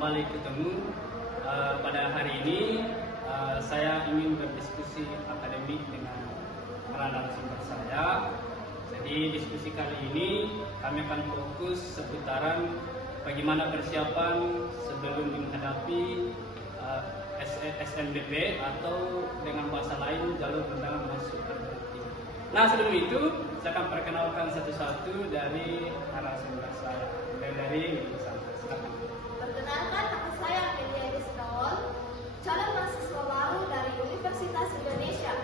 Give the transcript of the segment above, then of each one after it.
kembali ketemu. Pada hari ini saya ingin berdiskusi akademik dengan para narasumber saya. Jadi diskusi kali ini kami akan fokus seputaran bagaimana persiapan sebelum menghadapi SNBP atau dengan bahasa lain jalur undangan masuk perguruan tinggi. Nah, sebelum itu saya akan perkenalkan satu-satu dari narasumber saya. Dari silakan. Perkenalkan, nama saya Amelia Rizkawan, calon mahasiswa baru dari Universitas Indonesia,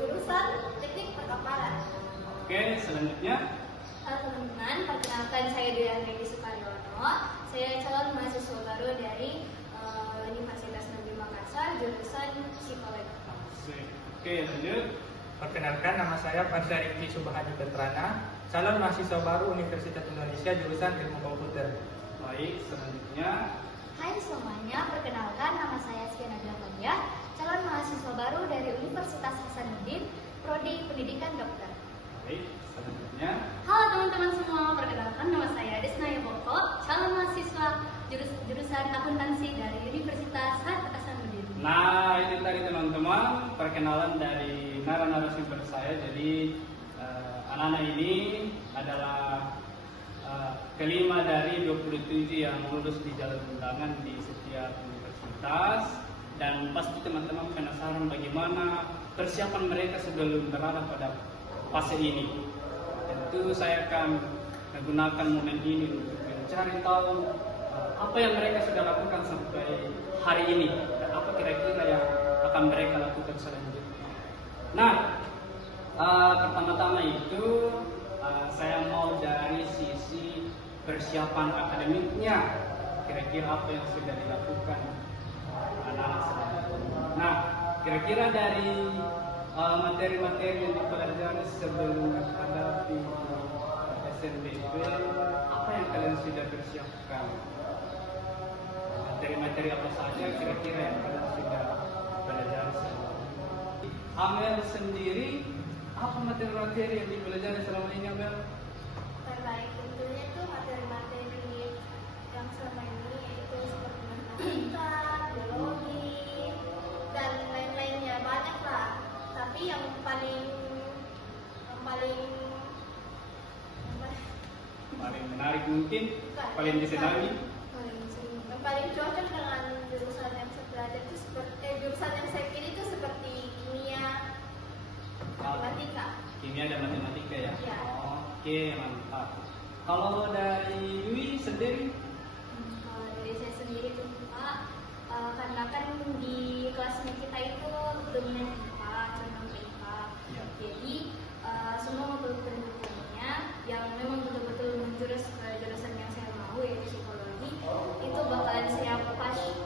jurusan Teknik Perkapalan. Oke, selanjutnya. Halo teman-teman, perkenalkan saya Dwi Sukaryono. Saya calon mahasiswa baru dari Universitas Negeri Makassar, jurusan Psikologi. Oke, lanjut. Perkenalkan, nama saya Farzah Rifki Subhadi Petrana, calon mahasiswa baru Universitas Indonesia, jurusan Ilmu Komputer. Baik, selanjutnya. Hai semuanya, perkenalkan nama saya Siana Dlavania, calon mahasiswa baru dari Universitas Hasanuddin, Prodi Pendidikan Dokter. Baik, selanjutnya. Halo teman-teman semua, perkenalkan nama saya Desnaya Boko, calon mahasiswa jurusan akuntansi dari Universitas Hasanuddin. Nah, itu tadi teman-teman perkenalan dari narasumber saya. Jadi anak-anak ini adalah kelima dari 27 yang lulus di jalur undangan di setiap universitas, dan pasti teman-teman penasaran bagaimana persiapan mereka sebelum berada pada fase ini. Tentu saya akan menggunakan momen ini untuk mencari tahu apa yang mereka sudah lakukan sampai hari ini dan apa kira-kira yang akan mereka lakukan selanjutnya. Nah, pertama-tama itu saya mau dari sisi persiapan akademiknya, kira-kira apa yang sudah dilakukan anak-anak selanjutnya. Nah, kira-kira dari materi-materi yang dipelajari sebelum menghadapi SNBP, apa yang kalian sudah persiapkan? Materi-materi apa saja kira-kira yang kalian sudah pelajari selama ini? Amel sendiri, apa materi-materi yang dipelajari selama ini, Amel? Terbaik tentunya itu materi-materi yang selama ini yaitu seperti matematika, biologi, dan lain-lainnya, banyak lah. Tapi yang paling menarik mungkin, paling disenangi. Yang paling cocok dengan jurusan yang saya pelajari itu seperti jurusan yang saya pilih itu seperti kimia, matematika. Kimia dan matematika ya? Ya. Oke, mantap. Kalau dari Dwi sendiri? Kalau dari saya sendiri itu Pak, karena kan di kelasnya kita itu dominan IPA, cenderung IPA. Ya. Jadi semua modul pendukungnya yang memang betul-betul menjurus ke jurusan yang saya mau, yaitu psikologi, itu bakalan saya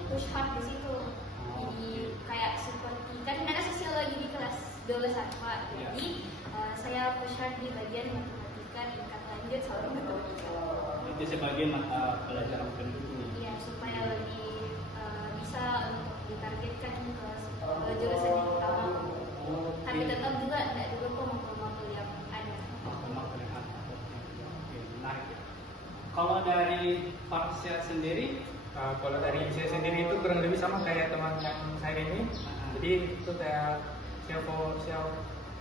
push hard di situ. Jadi kayak seperti kan ada sosiologi di kelas 12 Pak. Jadi saya push hard di bagian matematika tingkat lanjut sama matematika. Itu sebagai mata pelajaran pendukung. Iya, supaya lebih bisa untuk ditargetkan ke jurusan yang kita mau. Tapi tetap juga tidak dulu kok modul-modul yang ada. Oke, menarik. Kalau dari Farsya sendiri? Kalau dari saya sendiri itu kurang lebih sama kayak teman yang saya ini. Jadi itu saya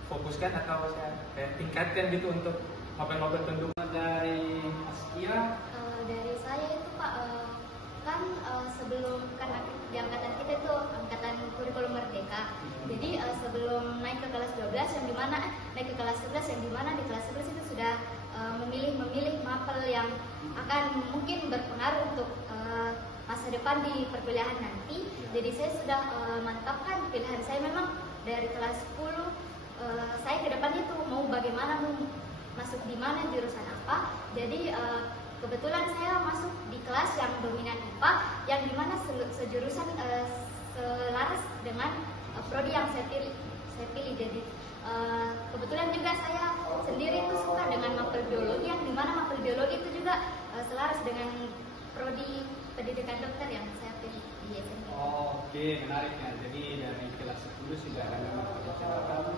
fokuskan atau saya tingkatkan gitu untuk novel-novel pendukung. Dari Askia? Dari saya itu Pak, kan sebelum kan di angkatan kita itu angkatan kurikulum merdeka. Jadi sebelum naik ke kelas 12 yang dimana naik ke kelas 11 yang dimana di kelas 11 itu sudah memilih mapel yang akan mungkin berpengaruh untuk masa depan di perkuliahan nanti. Jadi saya sudah mantapkan pilihan saya memang dari kelas 10. Saya ke depannya tuh mau bagaimana, mau masuk di mana, jurusan apa. Jadi kebetulan saya masuk di kelas yang dominan IPA, yang dimana sejurusan selaras dengan prodi yang saya pilih. Jadi kebetulan juga saya sendiri itu suka dengan mapel biologi, yang dimana mapel biologi itu juga selaras dengan prodi pendidikan dokter yang saya pilih di SMP. Oke, menarik ya. Jadi dari kelas 10 sudah ada mata pelajaran,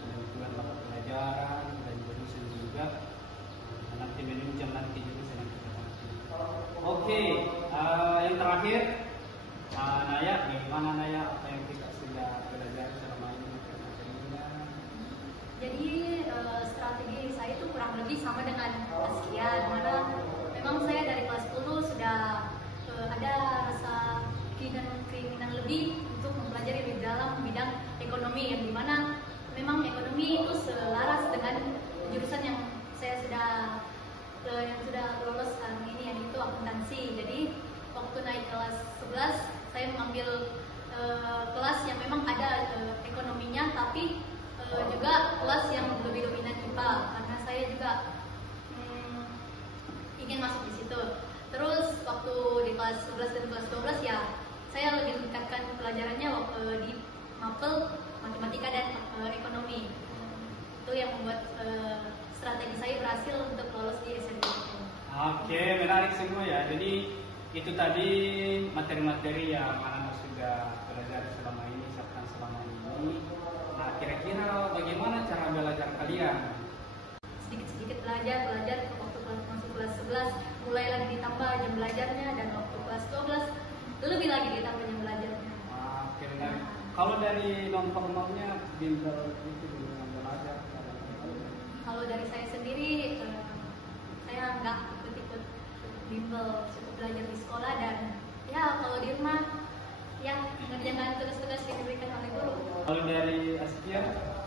sudah mata pelajaran dan jurusan juga. Nanti menunjang nanti jurusan yang kita masuk. Oke, yang terakhir jurusan yang saya sudah lolos sekarang ini, yaitu akuntansi. Jadi waktu naik kelas 11 saya mengambil kelas yang memang ada ekonominya, tapi juga kelas yang lebih dominan IPA karena saya juga ingin masuk di situ. Terus waktu di kelas 11 dan kelas 12 ya saya lebih meningkatkan pelajarannya di MAPEL, matematika dan ekonomi. Itu yang membuat strategi saya berhasil untuk lolos di SNBMPTN. Oke, menarik semua ya. Jadi itu tadi materi-materi yang anak-anak sudah belajar selama ini, siapkan selama ini. Nah, kira-kira bagaimana cara belajar kalian? Sedikit-sedikit belajar waktu masuk kelas 11 mulai lagi ditambah jam belajarnya, dan waktu kelas 12 lebih lagi ditambah jam belajarnya. Oke, menarik. Kalau dari non formalnya bimbel itu dengan belajar. Kalau dari saya sendiri, saya nggak ikut bimbel, cukup belajar di sekolah, dan ya kalau di rumah ya mengerjakan tugas-tugas yang diberikan oleh guru. Kalau dari Askia?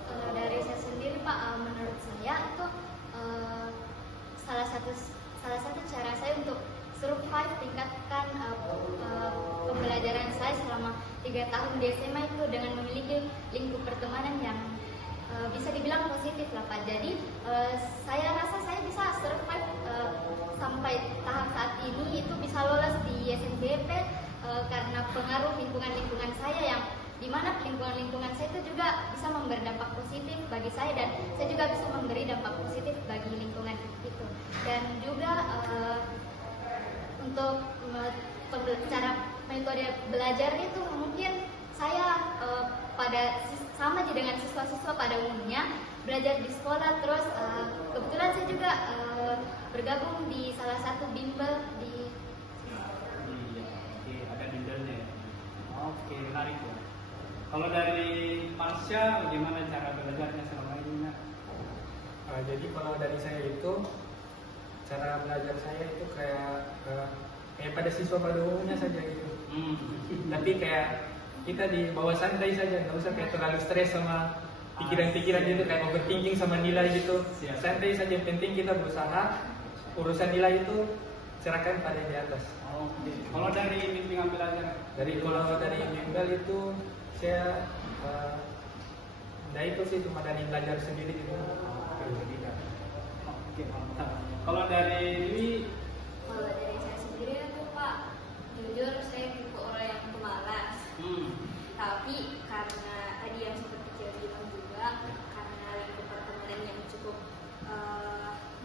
Kalau dari saya sendiri Pak, menurut saya itu salah satu cara saya untuk survive, tingkatkan pembelajaran saya selama 3 tahun di SMA itu dengan memiliki lingkup pertemanan yang bisa dibilang positif lah Pak. Jadi saya rasa saya bisa survive sampai tahap saat ini, itu bisa lolos di SNBP karena pengaruh lingkungan saya, yang dimana lingkungan saya itu juga bisa memberi dampak positif bagi saya, dan saya juga bisa memberi dampak positif bagi lingkungan itu. Dan juga untuk cara metode belajar itu mungkin saya sama aja dengan siswa-siswa pada umumnya belajar di sekolah. Terus kebetulan saya juga bergabung di salah satu bimbel di. Oke, ada bimbelnya ya. Oke, menarik ya. Kalau dari Marsha, bagaimana cara belajarnya selama ini? Jadi kalau dari saya itu cara belajar saya itu kayak pada siswa pada umumnya saja gitu. Tapi kayak kita di bawah santai saja, nggak usah kayak terlalu stres sama pikiran-pikiran gitu, kayak overthinking sama nilai gitu. Siap. Santai saja, yang penting kita berusaha, urusan nilai itu serahkan pada yang di atas. Oke. Kalau dari bimbingan belajar? Kalau dari bimbel itu saya itu sih cuma dari belajar sendiri gitu. Oke, mantap. Kalau dari Dwi? Kalau dari saya sendiri itu Pak, jujur saya tipe orang yang pemalas. Tapi karena tadi yang seperti saya bilang juga, karena lingkup pertemanan yang cukup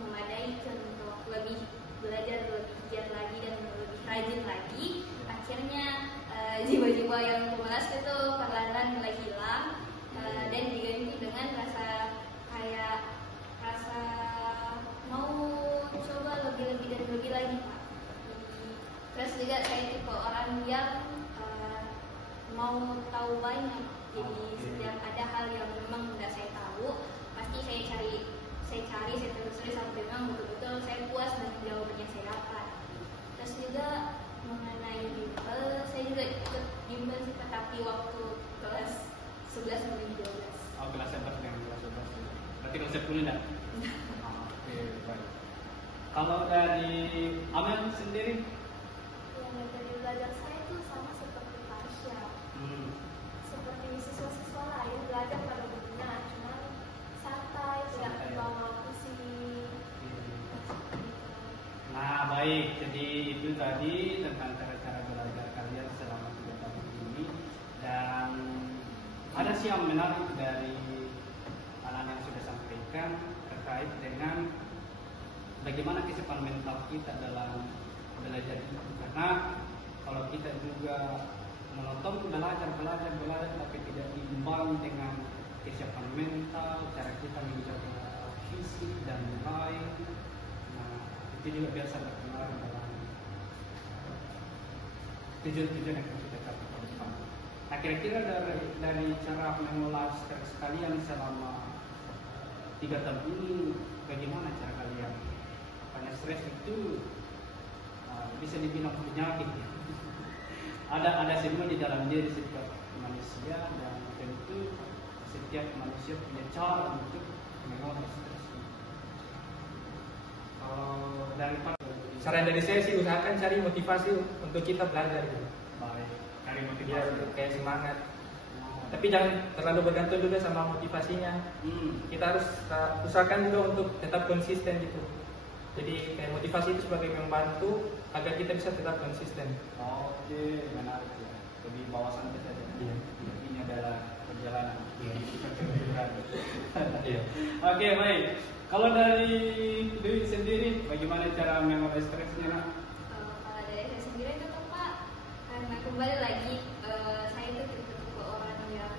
memadai untuk lebih belajar lebih giat lagi dan lebih rajin lagi, akhirnya jiwa-jiwa yang pemalas itu perlahan mulai hilang dan diganti dengan rasa mau coba lebih dan lebih lagi Pak. Terus juga saya tipe orang yang mau tahu banyak. Jadi setiap ada hal yang memang tidak saya tahu, pasti saya cari, saya telusuri sampai memang betul-betul saya puas dengan jawaban yang saya dapat. Terus juga mengenai bimbel, saya juga ikut bimbel sih, tapi waktu kelas 11 sampai 12. Oh, kelas 11 dengan kelas 12. Berarti kelas 10 enggak? Oke, baik. Kalau dari Amel sendiri? Yang metode belajar saya itu sama seperti Tasya. Seperti siswa-siswa lain belajar pada umumnya, cuma santai, tidak terbawa pusing. Nah, baik. Jadi itu tadi tentang cara-cara belajar kalian selama 3 tahun ini. Dan ada sih yang menarik dari anak yang sudah sampaikan terkait dengan bagaimana kesiapan mental kita dalam belajar itu. Karena kalau kita juga menonton belajar tapi tidak diimbang dengan kesiapan mental, cara kita menjaga fisik dan lain, nah itu juga biasa berpengaruh dalam tujuan-tujuan yang kita capai ke depan. Nah, kira-kira dari cara mengolah stres kalian selama 3 tahun ini, bagaimana cara kalian? Karena stres itu bisa dibilang penyakit ya. Ada semua di dalam diri setiap manusia, dan tentu setiap manusia punya cara untuk mengolah stres. Kalau dari saran dari saya sih usahakan cari motivasi untuk kita belajar gitu. baik, cari Biar motivasi. kayak semangat. Tapi jangan terlalu bergantung juga sama motivasinya. Kita harus usahakan juga untuk tetap konsisten gitu. Jadi kayak motivasi itu sebagai membantu agar kita bisa tetap konsisten. Oke, menarik ya. Jadi bawa santai saja. Iya. Ini adalah perjalanan. Iya. Iya. Oke, baik. Kalau dari Dewi sendiri, bagaimana cara mengolah stresnya, Nak? Kalau dari saya sendiri itu kan Pak, karena kembali lagi saya itu tipe orang yang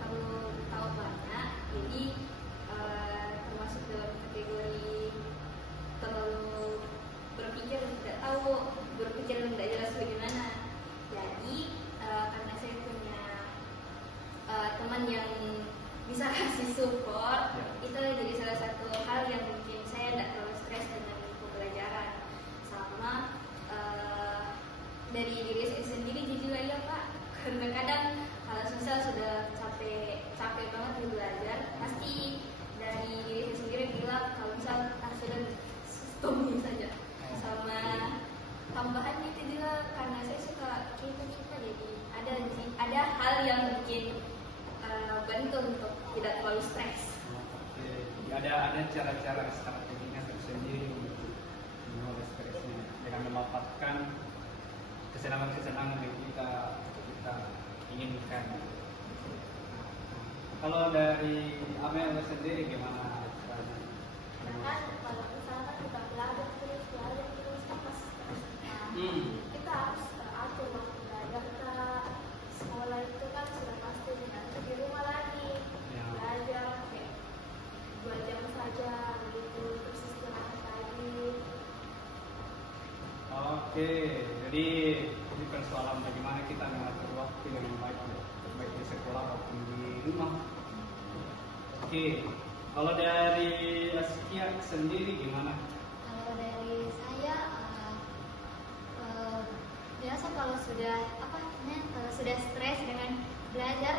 perlu tahu banyak, jadi termasuk dalam kategori terlalu berpikir tidak tahu, berpikir tidak jelas bagaimana. Jadi karena saya punya teman yang bisa kasih support, itu jadi salah satu hal yang bikin saya tidak terlalu stres dengan pembelajaran. Sama dari diri saya sendiri juga ya Pak, karena kadang kalau susah sudah capek banget di belajar, pasti dari diri saya sendiri bilang kalau misal sudah stop saja. Sama tambahan itu juga karena saya suka jadi ada hal yang bikin bantu untuk tidak terlalu stres. Oke, ada cara-cara strateginya tersendiri untuk mengolah stresnya dengan memanfaatkan kesenangan-kesenangan yang kita inginkan. Kalau dari Amel sendiri gimana? Kan kalau misalkan kita belajar terus pas kita harus teratur waktu belajar ke sekolah itu kan sudah pasti nanti di rumah lagi belajar kayak 2 jam saja begitu terus istirahat lagi. Oke, jadi ini persoalan bagaimana kita mengatur waktu dengan baik di sekolah maupun di rumah. Oke, kalau dari Askia sendiri gimana? Kalau dari saya biasa kalau sudah kalau sudah stres dengan belajar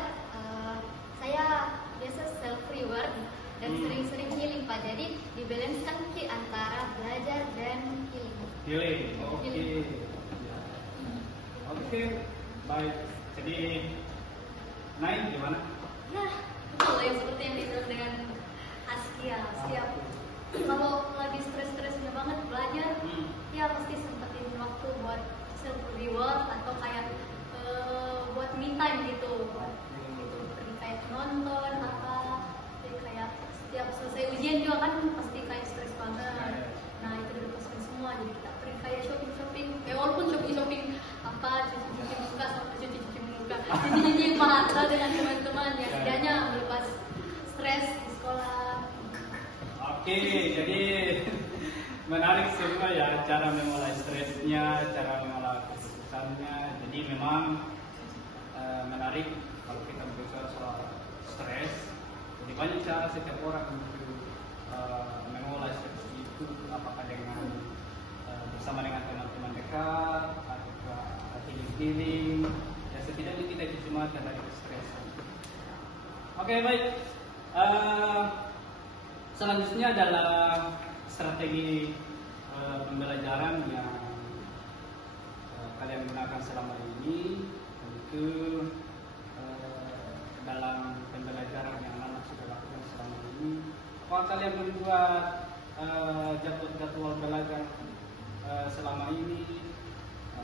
saya biasa self reward dan sering-sering healing Pak. Jadi dibalancekan antara belajar dan healing. Healing, oke. Oke, baik. Jadi naik gimana? Nah, betul yang seperti yang dibilang dengan Askia. Siap. Kalau lagi stres-stresnya banget belajar, ya mesti sempetin waktu buat self reward atau kayak buat me time gitu. Pergi kayak nonton apa, jadi kayak setiap selesai ujian juga kan pasti kayak stres banget. Nah itu dilepaskan semua, jadi kita pergi kayak shopping, kayak walaupun shopping apa cuci muka sama cuci muka, jadi mata dengan teman-teman yang tidaknya melepas stres di sekolah. Oke, jadi menarik semua ya cara mengolah stresnya, cara mengolah kesusahannya. Jadi memang menarik kalau kita berbicara soal stres. Jadi banyak cara setiap orang untuk mengolah stres itu, apakah dengan bersama dengan teman-teman dekat atau healing. Ya setidaknya kita dijemahkan dari stres. Oke, baik. Selanjutnya adalah strategi pembelajaran yang kalian gunakan selama ini untuk dalam pembelajaran yang anak sudah lakukan selama ini. Apakah kalian membuat jadwal belajar selama ini,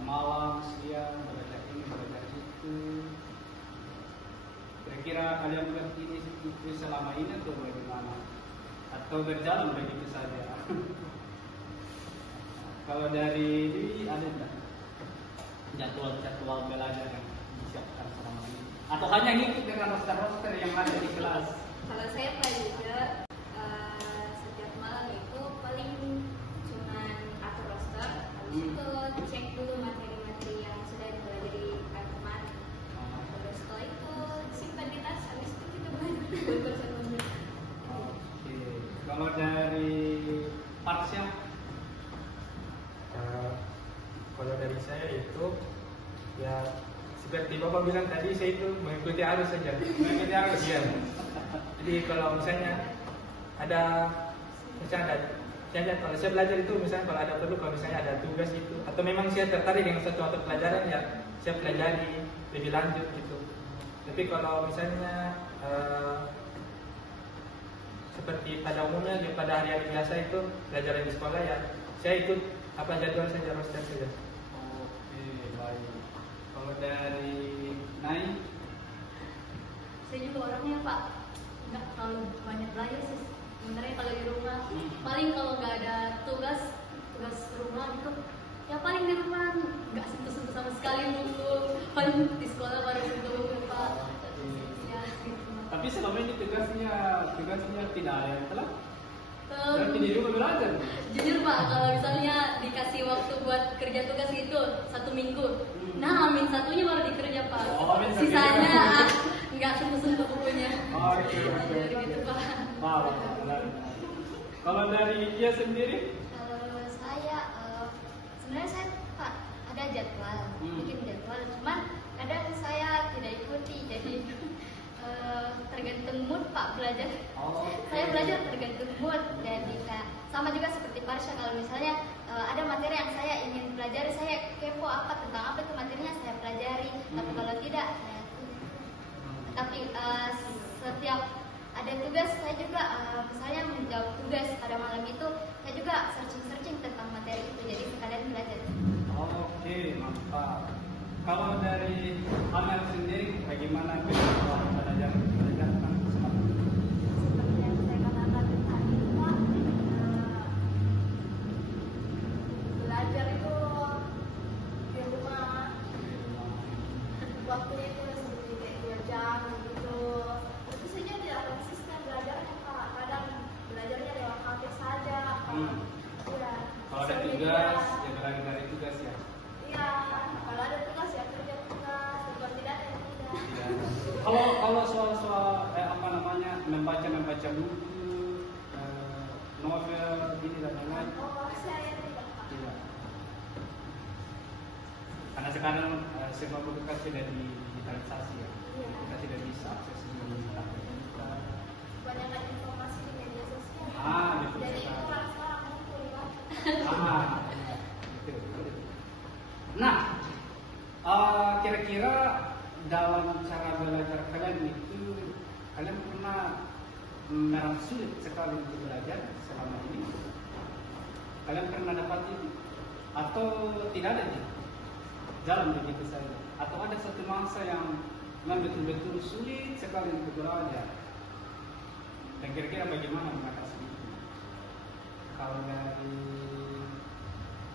malam, siang, belajar ini, belajar itu? Kira-kira kalian buat ini selama ini atau bagaimana? Atau berjalan begitu saja? Kalau dari Dewi ada enggak jadwal belajar yang disiapkan selama ini? Atau hanya ngikut dengan roster-roster yang ada di kelas? Kalau saya belajar setiap malam itu paling cuman atur roster, habis itu cek dulu materi-materi yang sudah dipelajari teman. Terus setelah itu simpan di tas, habis itu kita belajar. Oke. Kalau dari Parsya? Kalau dari saya itu ya seperti Bapak bilang tadi, saya itu mengikuti arus saja. Mengikuti arus ya. Jadi kalau misalnya ada kalau saya belajar itu misalnya kalau ada perlu, kalau misalnya ada tugas gitu, atau memang saya tertarik dengan suatu mata pelajaran ya saya pelajari lebih lanjut gitu. Tapi kalau misalnya seperti pada umumnya pada hari-hari biasa itu pelajaran di sekolah ya saya ikut apa jadwal saja, roster saja. Oke, baik. Kalau dari Nai? Saya juga orangnya Pak nggak terlalu banyak belajar sih sebenarnya kalau di rumah. Paling kalau nggak ada tugas rumah gitu, ya paling di rumah nggak sentuh sama sekali buku. Paling di sekolah baru sentuh buku Pak. Ya gitu. Tapi selama ini tugasnya tidak ada yang telat. Berarti di rumah belajar. Jujur Pak, kalau misalnya dikasih waktu buat kerja tugas gitu 1 minggu, nah amin satunya baru dikerja Pak. Oh, amin satunya. Sisanya nggak sentuh bukunya. Oke. Gitu Pak. Wow. Kalau dari Kia sendiri? Saya sebenarnya saya Pak ada jadwal, bikin jadwal, cuman kadang saya tidak ikuti, jadi tergantung mood Pak belajar. Saya belajar tergantung mood, jadi sama juga seperti Parsha, kalau misalnya ada materi yang saya ingin pelajari, saya kepo tentang apa itu materinya, saya pelajari. Tapi kalau tidak, tapi setiap ada tugas saya juga misalnya menjawab tugas pada malam itu, saya juga searching tentang materi itu, jadi sekalian belajar. Oke, mantap. Kalau dari Amel sendiri, bagaimana belajar tentang kesempatan? Seperti yang saya katakan tadi Pak, belajar itu di rumah, waktu itu seperti kayak 2 jam gitu. Tentu saja tidak konsisten belajarnya Pak, kadang belajarnya lewat HP saja. Iya. Kalau ada tugas, ya berlari dari tugas ya. Iya, kalau ada tugas ya kerja tugas, kalau tidak ya tidak. Kalau soal membaca buku, novel ini dan lain-lain. Oh, saya tidak Pak. Tidak. Karena sekarang semua buku kan sudah digitalisasi ya. Kita tidak bisa akses di komputer. Banyak informasi di media sosial. Betul. Jadi itu orang sekarang mumpuni Pak. Betul. Nah, kira-kira dalam cara belajar kalian itu, kalian pernah merasa sulit sekali untuk belajar selama ini? Kalian pernah dapat itu? Atau tidak ada nih? Jalan begitu saja? Atau ada satu masa yang memang betul-betul sulit sekali untuk belajar? Dan kira-kira bagaimana mengatasi itu? Kalau dari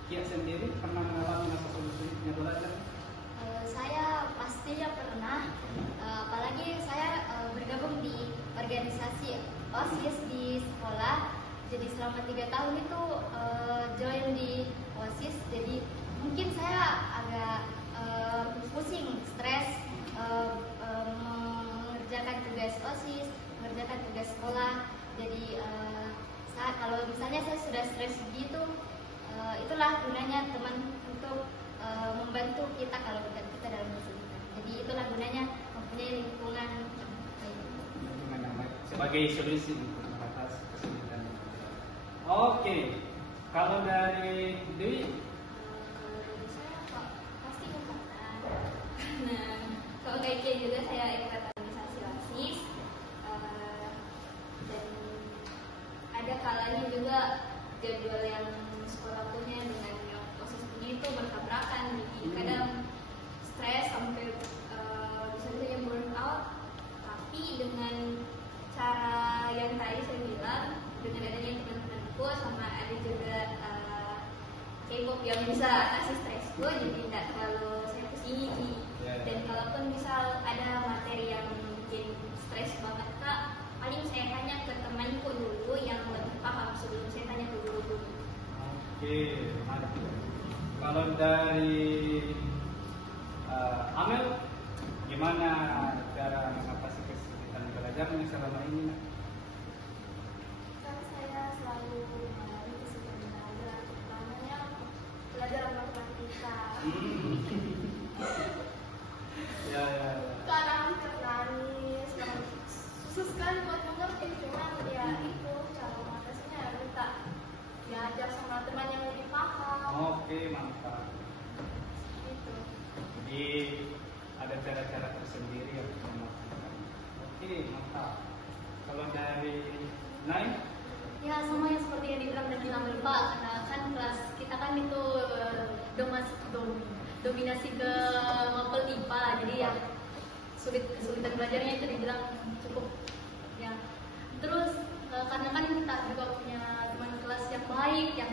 Kia sendiri pernah mengalami masa sulitnya belajar? Saya pastinya pernah, apalagi saya bergabung di organisasi OSIS di sekolah. Jadi selama 3 tahun itu join di OSIS, jadi mungkin saya agak pusing, stres mengerjakan tugas OSIS, mengerjakan tugas sekolah. Jadi kalau misalnya saya sudah stres gitu, itulah gunanya teman untuk membantu kita kalau bukan kita dalam kesulitan. Jadi itulah gunanya mempunyai lingkungan yang baik. Sebagai solusi untuk mengatasi kesulitan. Oke, kalau dari Dewi? Saya pasti kesehatan. Nah, kalau kayak juga saya ikut organisasi OSIS, dan ada kalanya juga jadwal yang sekolah punya dengan yang proses punya itu bertabrakan, jadi kadang stres sampai bisa saja burn out. Tapi dengan cara yang tadi saya bilang, dengan adanya teman-temanku sama ada juga K-pop yang bisa kasih stresku, jadi tidak terlalu saya pusing. Dan kalaupun misal ada materi yang bikin stres banget Kak, paling saya tanya ke temanku dulu yang lebih paham sebelum saya tanya ke guru. Oke, mantap. Kalau dari Amel, gimana cara mengatasi kesulitan belajarnya selama ini? Kan saya selalu mengalami kesulitan belajar, terutamanya pelajaran matematika. Ya. Kadang hampir nangis, susah sekali buat mengerti, cuman ya itu cara mengatasinya minta diajar sama teman yang lebih paham. Oke, mantap. Gitu. Jadi ada cara-cara tersendiri yang bisa melakukan. Oke, mantap. Kalau dari Naim? Ya sama yang seperti yang dibilang dan bilang Pak, karena kan kelas kita kan itu dominasi ke mapel IPA, jadi ya kesulitan belajarnya itu dibilang cukup ya. Terus karena kan kita juga punya teman kelas yang baik, yang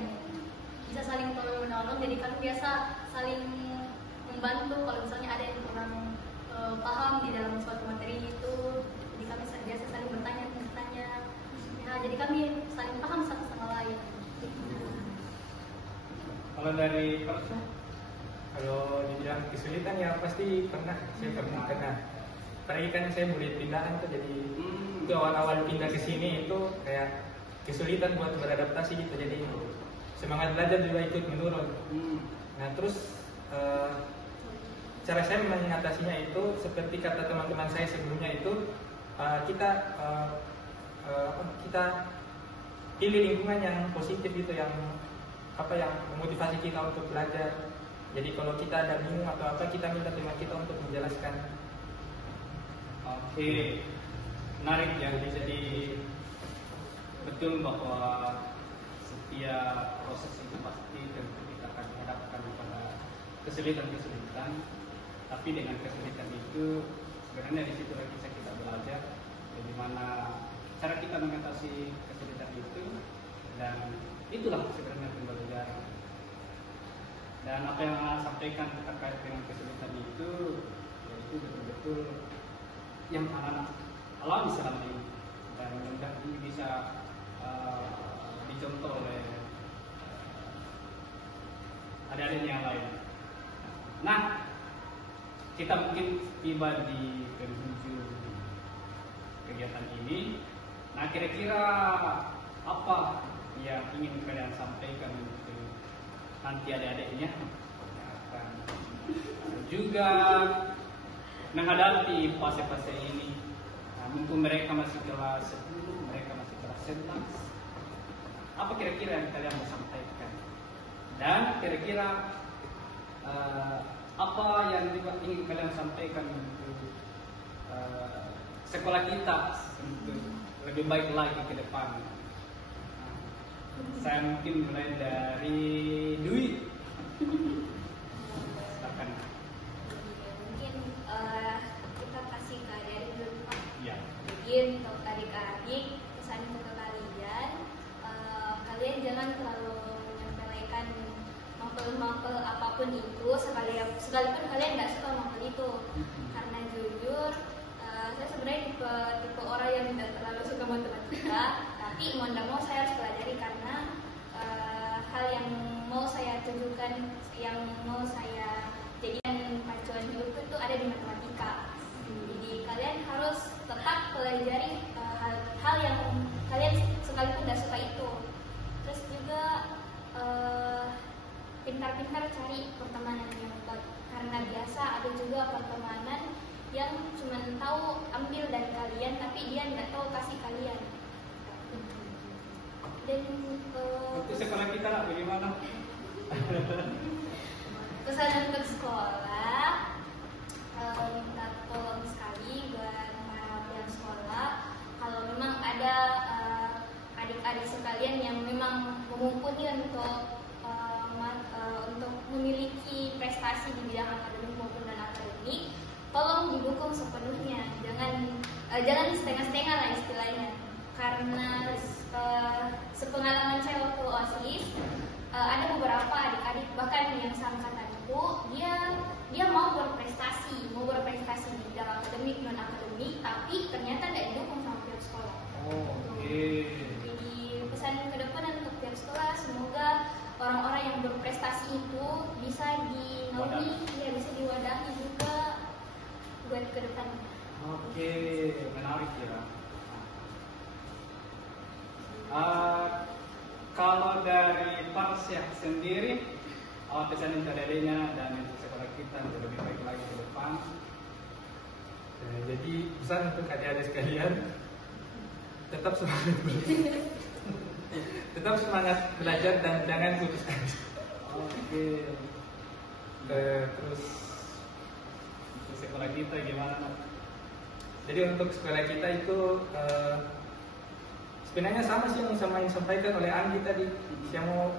bisa saling tolong menolong, jadi kan biasa saling membantu kalau misalnya ada yang kurang paham di dalam suatu materi itu, jadi kami biasa saling bertanya. Ya, jadi kami saling paham satu sama lain. Kalau dari Persa? Kalau dibilang kesulitan ya pasti pernah, saya pernah kena. Apalagi kan saya murid pindahan tuh, jadi itu awal-awal pindah ke sini itu kayak kesulitan buat beradaptasi gitu, jadi semangat belajar juga ikut menurun. Nah terus cara saya mengatasinya itu seperti kata teman-teman saya sebelumnya itu, kita pilih lingkungan yang positif gitu, yang memotivasi kita untuk belajar. Jadi kalau kita ada bingung atau apa, kita minta teman kita untuk menjelaskan. Oke, menarik ya. Jadi betul bahwa setiap proses itu pasti tentu kita akan dihadapkan pada kesulitan-kesulitan. Tapi dengan kesulitan itu sebenarnya di situ bisa kita belajar bagaimana cara kita mengatasi kesulitan itu, dan itulah sebenarnya pembelajaran. Dan apa yang saya sampaikan terkait dengan kesulitan itu, yaitu betul-betul yang anak-anak alami selama ini, dan mudah-mudahan ini bisa dicontoh oleh adik-adik yang lain. Nah, kita mungkin tiba di penghujung kegiatan ini. Nah, kira-kira apa yang ingin kalian sampaikan untuk nanti adik-adiknya yang akan juga menghadapi fase-fase ini? Nah, mumpung mereka masih kelas 10, mereka masih kelas 11, apa kira-kira yang kalian mau sampaikan? Dan kira-kira apa yang juga ingin kalian sampaikan untuk sekolah kita untuk lebih baik lagi ke depan? Saya mungkin mulai dari Dwi. Silakan. Mungkin kita kasih ke adik dulu Pak. Ya. Jadi untuk adik-adik, pesan untuk kalian, kalian jangan terlalu menyepelekan mapel apapun itu, sekalipun kalian nggak suka mapel itu. Karena jujur, saya sebenarnya tipe orang yang tidak terlalu suka matematika, tapi mau tidak mau saya harus pelajari karena hal yang mau saya tunjukkan, yang mau saya jadikan pacuan hidupku itu ada di matematika. Jadi kalian harus tetap pelajari hal yang kalian sekalipun tidak suka itu. Terus juga pintar-pintar cari pertemanan yang baik, karena biasa ada juga pertemanan yang cuma tahu ambil dari kalian tapi dia nggak tahu kasih kalian. Dan Untuk sekolah kita lah bagaimana? pesan untuk sekolah, minta tolong sekali buat para pihak sekolah, kalau memang ada adik-adik sekalian yang memang mumpuni untuk memiliki prestasi di bidang akademik maupun non akademik, tolong didukung sepenuhnya, jangan setengah-setengah lah istilahnya. Karena sepengalaman saya waktu OSIS, ada beberapa adik-adik bahkan yang seangkatanku, dia mau berprestasi di bidang akademik non akademik, tapi ternyata tidak didukung sama pihak sekolah. Jadi pesan ke depan untuk pihak sekolah, semoga orang-orang yang berprestasi itu bisa dinaungi, bisa diwadahi juga buat ke depan. Oke, menarik ya. Kalau dari Parsyah sendiri, pesan untuk adanya dan untuk sekolah kita untuk lebih baik lagi ke depan. Jadi pesan untuk adik-adik sekalian, tetap semangat belajar. Tetap semangat belajar dan jangan putus asa. Oke. Terus Untuk sekolah kita gimana? jadi untuk sekolah kita itu sebenarnya sama sih yang disampaikan oleh Anggi tadi. Saya mau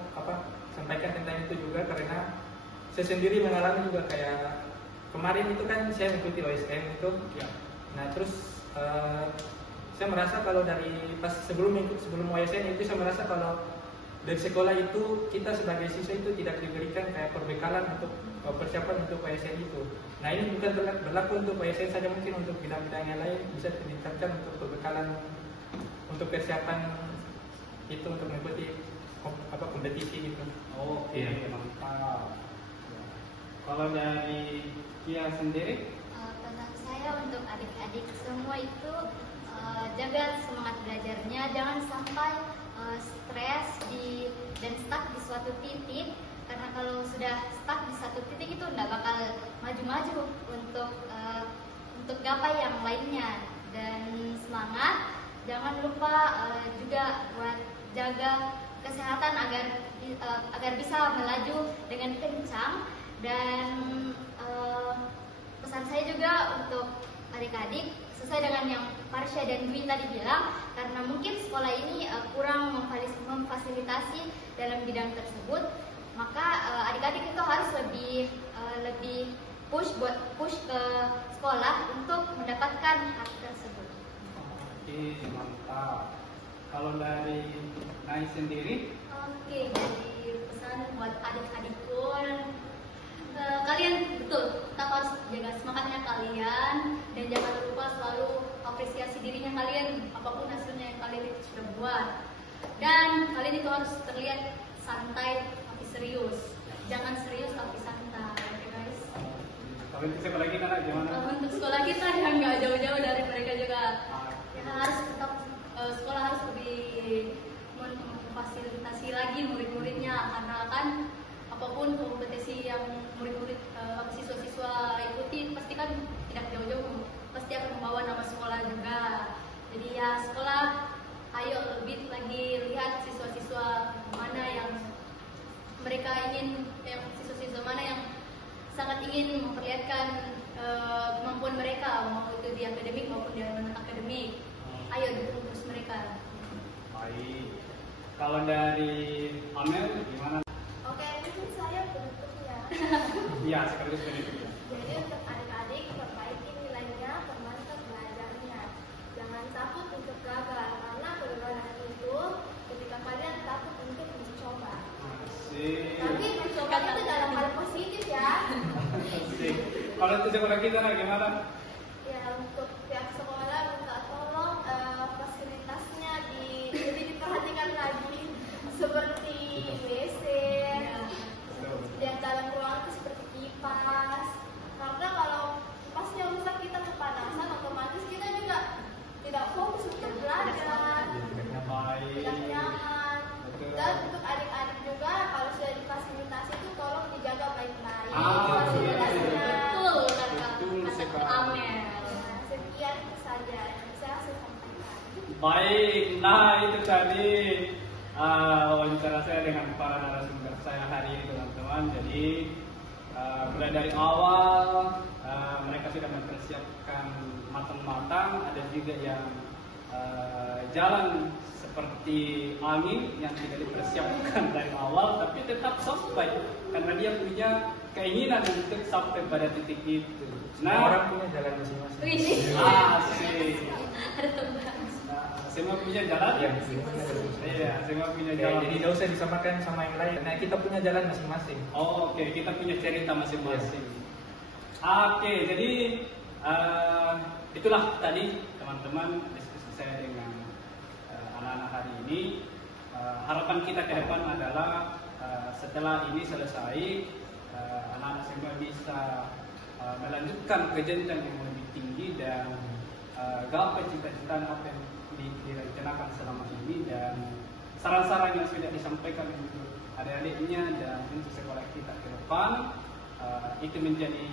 sampaikan tentang itu juga karena saya sendiri mengalami juga kayak kemarin itu kan saya mengikuti OSN itu. Ya. Nah terus saya merasa kalau dari pas sebelum OSN itu saya merasa kalau dari sekolah itu kita sebagai siswa itu tidak diberikan kayak perbekalan untuk persiapan untuk OSN itu. Nah ini bukan berlaku untuk OSN saja, mungkin untuk bidang-bidang yang lain bisa ditingkatkan untuk perbekalan untuk persiapan itu untuk mengikuti kompetisi gitu. Oke, Iya. mantap. Kalau dari Kia sendiri? Pesan saya untuk adik-adik semua itu jaga semangat belajarnya, jangan sampai stres dan stuck di suatu titik, karena kalau sudah stuck di satu titik itu tidak bakal maju-maju untuk gapai yang lainnya. Dan semangat, jangan lupa juga buat jaga kesehatan agar bisa melaju dengan kencang. Dan pesan saya juga untuk adik-adik sesuai dengan yang Parsha dan Dwi tadi bilang, karena mungkin sekolah ini kurang memfasilitasi dalam bidang tersebut, maka adik-adik itu harus lebih push ke sekolah untuk mendapatkan hak tersebut. Oke, mantap. Kalau dari Nai sendiri? Oke, jadi pesan buat adik-adikku, kalian betul tetap harus jaga semangatnya kalian dan jangan lupa selalu apresiasi dirinya kalian apapun hasilnya yang kalian sudah buat. Dan kalian itu harus terlihat santai tapi serius, jangan serius tapi santai, oke guys. Kalau untuk sekolah kita gimana? Untuk sekolah kita yang nggak jauh-jauh dari mereka juga, ya harus tetap sekolah harus lebih memfasilitasi lagi murid-muridnya, karena kan apapun kompetisi yang murid-murid siswa-siswa ikuti pasti kan tidak jauh-jauh, pasti akan membawa nama sekolah juga. Jadi ya sekolah, ayo lebih lagi lihat siswa-siswa mana yang mereka ingin, siswa-siswa mana yang sangat ingin memperlihatkan kemampuan mereka, mau itu di akademik maupun di non akademik. Ayo dukung terus mereka. Baik. Kalau dari Amel gimana? Oke, ini saya bentuknya. Iya, sekaligus benefit. Jadi untuk adik-adik, perbaiki nilainya, permantap belajarnya. Jangan takut untuk gagal, karena kegagalan itu ketika kalian takut untuk mencoba. Asik. Tapi mencoba itu dalam hal positif ya. Asik. Kalau untuk sekolah kita gimana? Ya untuk pihak sekolah minta tolong fasilitasnya lebih diperhatikan lagi, seperti WC. Dan dalam ruangan itu seperti kipas, karena kalau kipasnya rusak kita kepanasan, otomatis kita juga tidak fokus untuk belajar, Baik. tidak nyaman. Betul. Dan untuk adik-adik juga kalau sudah difasilitasi itu tolong dijaga baik-baik Betul fasilitasnya. sekali. Amel. Nah, sekian saja yang bisa saya sampaikan. Baik, nah itu tadi wawancara saya dengan para narasumber saya hari ini teman-teman. Jadi mulai dari awal mereka sudah mempersiapkan matang-matang, ada juga yang jalan seperti angin yang tidak dipersiapkan dari awal tapi tetap sampai karena dia punya keinginan untuk sampai pada titik itu. Nah, orang punya jalan masing-masing. Wih. Asik. Ada teman. Nah, semua punya jalan? Iya, semuanya ada masing-masing. Iya, semua punya Ya, jalan. jadi tidak usah disamakan sama yang lain. Nah, kita punya jalan masing-masing. Oh, oke, kita punya cerita masing-masing. Oke, jadi itulah tadi teman-teman diskusi saya dengan anak-anak hari ini. Harapan kita ke depan adalah setelah ini selesai, anak-anak semua bisa melanjutkan ke jenjang yang lebih tinggi dan gapai cita-cita apa yang direncanakan selama ini, dan saran-saran yang sudah disampaikan untuk adik-adiknya dan untuk sekolah kita ke depan itu menjadi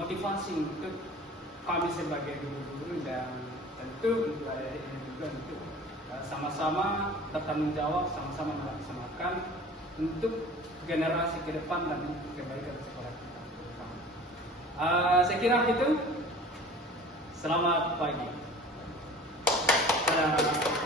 motivasi untuk kami sebagai guru-guru dan tentu untuk adik-adiknya juga untuk sama-sama bertanggung jawab, sama-sama melaksanakan untuk generasi ke depan dan untuk kebaikan sekolah kita. Saya kira itu. Selamat pagi. Dadah.